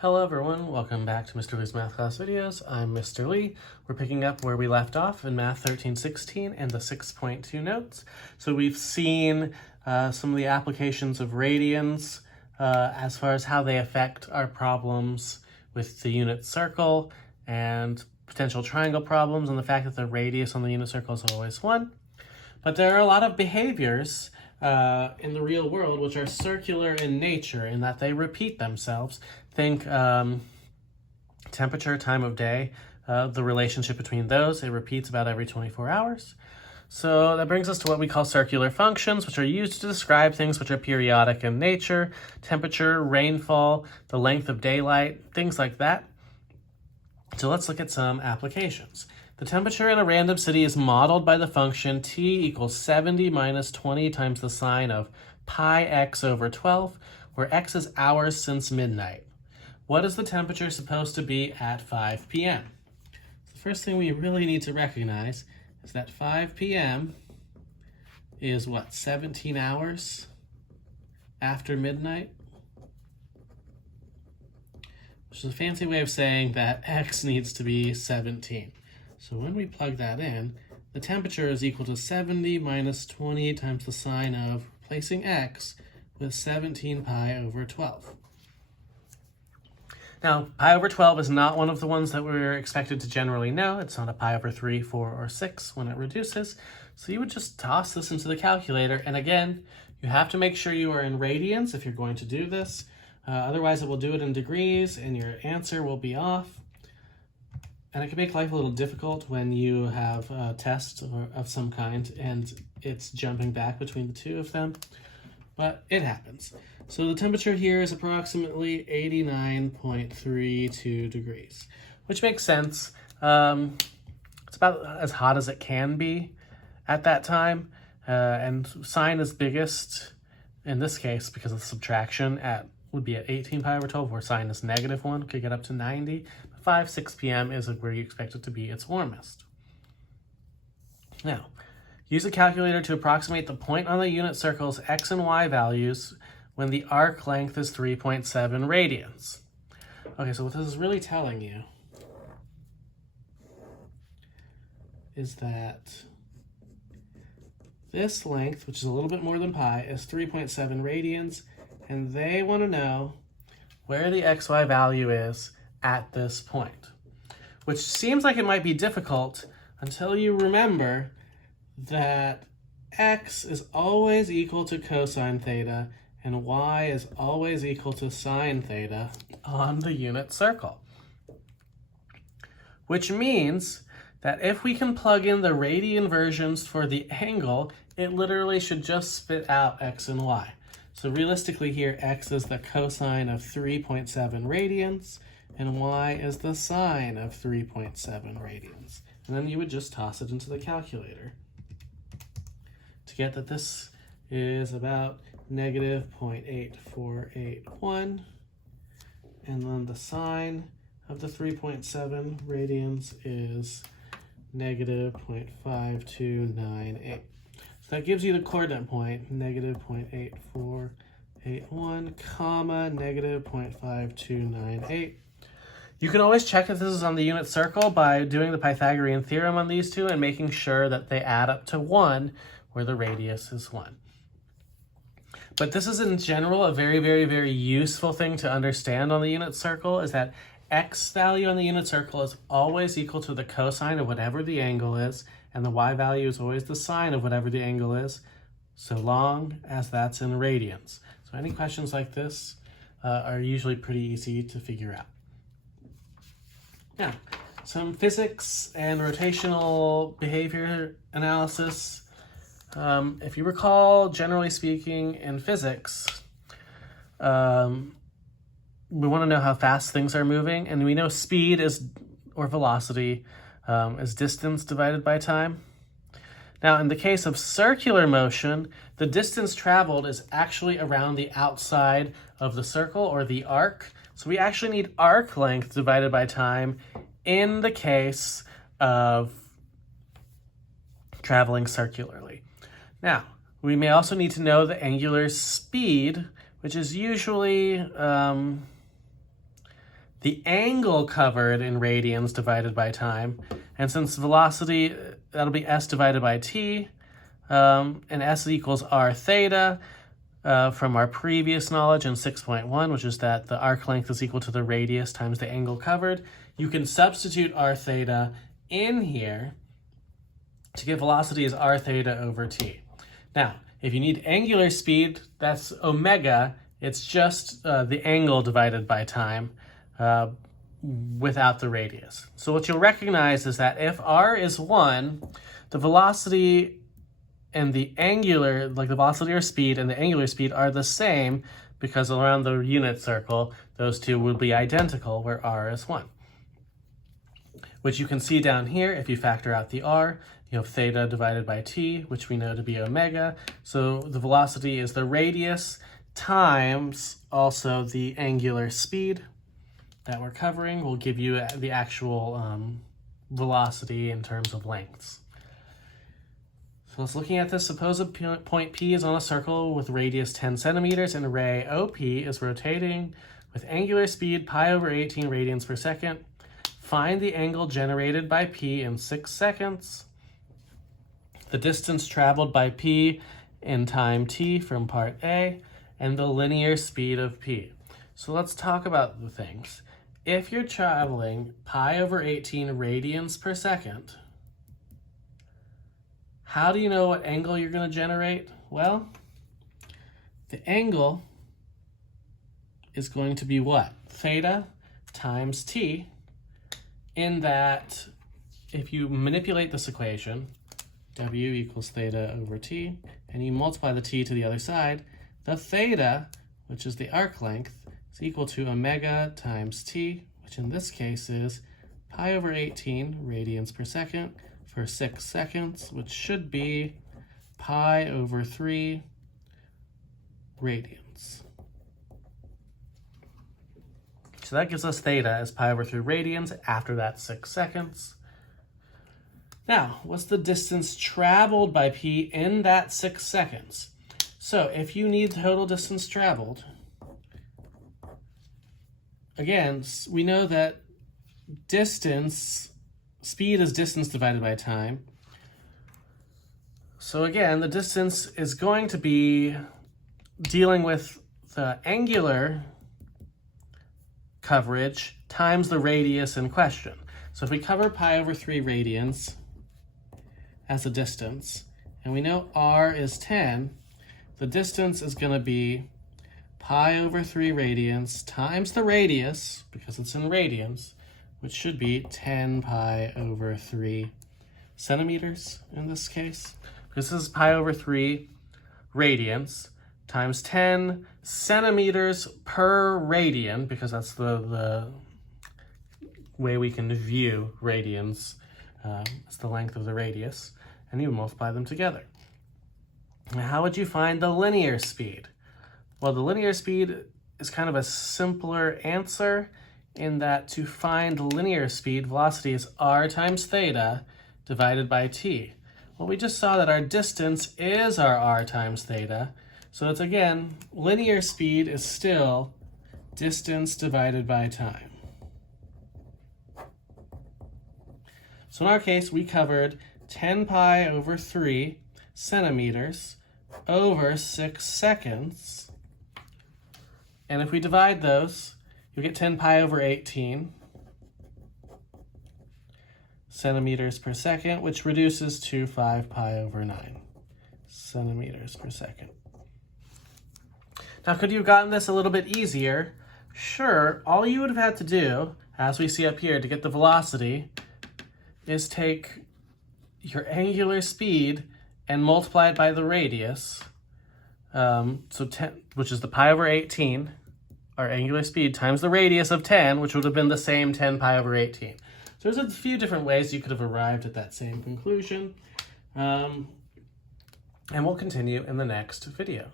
Hello everyone, welcome back to Mr. Lee's Math Class Videos. I'm Mr. Lee. We're picking up where we left off in Math 1316 and the 6.2 notes. So we've seen some of the applications of radians as far as how they affect our problems with the unit circle and potential triangle problems and the fact that the radius on the unit circle is always 1. But there are a lot of behaviors in the real world which are circular in nature in that they repeat themselves. Think temperature, time of day, the relationship between those, it repeats about every 24 hours. So that brings us to what we call circular functions, which are used to describe things which are periodic in nature, temperature, rainfall, the length of daylight, things like that. So let's look at some applications. The temperature in a random city is modeled by the function t equals 70 minus 20 times the sine of pi x over 12, where x is hours since midnight. What is the temperature supposed to be at 5 p.m.? The first thing we really need to recognize is that 5 p.m. is what, 17 hours after midnight? Which is a fancy way of saying that x needs to be 17. So when we plug that in, the temperature is equal to 70 minus 20 times the sine of replacing x with 17 pi over 12. Now, pi over 12 is not one of the ones that we're expected to generally know. It's not a pi over 3, 4, or 6 when it reduces. So you would just toss this into the calculator. And again, you have to make sure you are in radians if you're going to do this. Otherwise, it will do it in degrees and your answer will be off. And it can make life a little difficult when you have a test of some kind and it's jumping back between the two of them. But it happens. So the temperature here is approximately 89.32 degrees, which makes sense. It's about as hot as it can be at that time. And sine is biggest in this case because of subtraction would be at 18 pi over 12, where sine is negative 1, could get up to 90. 5, 6 p.m. is where you expect it to be its warmest. Now, use a calculator to approximate the point on the unit circle's x and y values when the arc length is 3.7 radians. Okay, so what this is really telling you is that this length, which is a little bit more than pi, is 3.7 radians, and they want to know where the xy value is at this point, which seems like it might be difficult until you remember that x is always equal to cosine theta and y is always equal to sine theta on the unit circle. Which means that if we can plug in the radian versions for the angle, it literally should just spit out x and y. So realistically here, x is the cosine of 3.7 radians, and y is the sine of 3.7 radians. And then you would just toss it into the calculator to get that this is about negative 0.8481. And then the sine of the 3.7 radians is negative 0.5298. So that gives you the coordinate point, negative 0.8481, comma, negative 0.5298. You can always check if this is on the unit circle by doing the Pythagorean theorem on these two and making sure that they add up to 1 where the radius is 1. But this is in general a very, very, very useful thing to understand on the unit circle, is that x value on the unit circle is always equal to the cosine of whatever the angle is, and the y value is always the sine of whatever the angle is, so long as that's in radians. So any questions like this are usually pretty easy to figure out. Now, some physics and rotational behavior analysis. If you recall, generally speaking, in physics, we want to know how fast things are moving, and we know speed or velocity is distance divided by time. Now, in the case of circular motion, the distance traveled is actually around the outside of the circle or the arc. So we actually need arc length divided by time in the case of traveling circularly. Now, we may also need to know the angular speed, which is usually the angle covered in radians divided by time. And since velocity, that'll be s divided by t, and s equals r theta from our previous knowledge in 6.1, which is that the arc length is equal to the radius times the angle covered. You can substitute r theta in here to get velocity as r theta over t. Now, if you need angular speed, that's omega. It's just the angle divided by time without the radius. So what you'll recognize is that if r is 1, the velocity and the angular, like the velocity or speed and the angular speed are the same, because around the unit circle, those two will be identical where r is 1. Which you can see down here, if you factor out the r, you have theta divided by t, which we know to be omega. So the velocity is the radius times also the angular speed that we're covering will give you the actual velocity in terms of lengths. So let's looking at this. Suppose a point P is on a circle with radius 10 centimeters and ray OP is rotating with angular speed pi over 18 radians per second. Find the angle generated by P in 6 seconds. The distance traveled by P in time t from part A, and the linear speed of P. So let's talk about the things. If you're traveling pi over 18 radians per second, how do you know what angle you're going to generate? Well, the angle is going to be what? Theta times t, in that if you manipulate this equation, W equals theta over t, and you multiply the t to the other side, the theta, which is the arc length, is equal to omega times t, which in this case is pi over 18 radians per second for 6 seconds, which should be pi over 3 radians. So that gives us theta as pi over 3 radians after that 6 seconds. Now, what's the distance traveled by P in that 6 seconds? So if you need total distance traveled, again, we know that speed is distance divided by time. So again, the distance is going to be dealing with the angular coverage times the radius in question. So if we cover pi over 3 radians as a distance, and we know r is 10, the distance is going to be pi over 3 radians times the radius, because it's in radians, which should be 10 pi over 3 centimeters in this case. This is pi over 3 radians times 10 centimeters per radian, because that's the way we can view radians. It's the length of the radius, and you multiply them together. Now, how would you find the linear speed? Well, the linear speed is kind of a simpler answer, in that to find linear speed, velocity is r times theta divided by t. Well, we just saw that our distance is our r times theta, so it's again, linear speed is still distance divided by time. So in our case, we covered 10 pi over 3 centimeters over 6 seconds. And if we divide those, you'll get 10 pi over 18 centimeters per second, which reduces to 5 pi over 9 centimeters per second. Now, could you have gotten this a little bit easier? Sure, all you would have had to do, as we see up here, to get the velocity, is take your angular speed and multiply it by the radius, so 10, which is the pi over 18, our angular speed, times the radius of 10, which would have been the same 10 pi over 18. So there's a few different ways you could have arrived at that same conclusion, and we'll continue in the next video.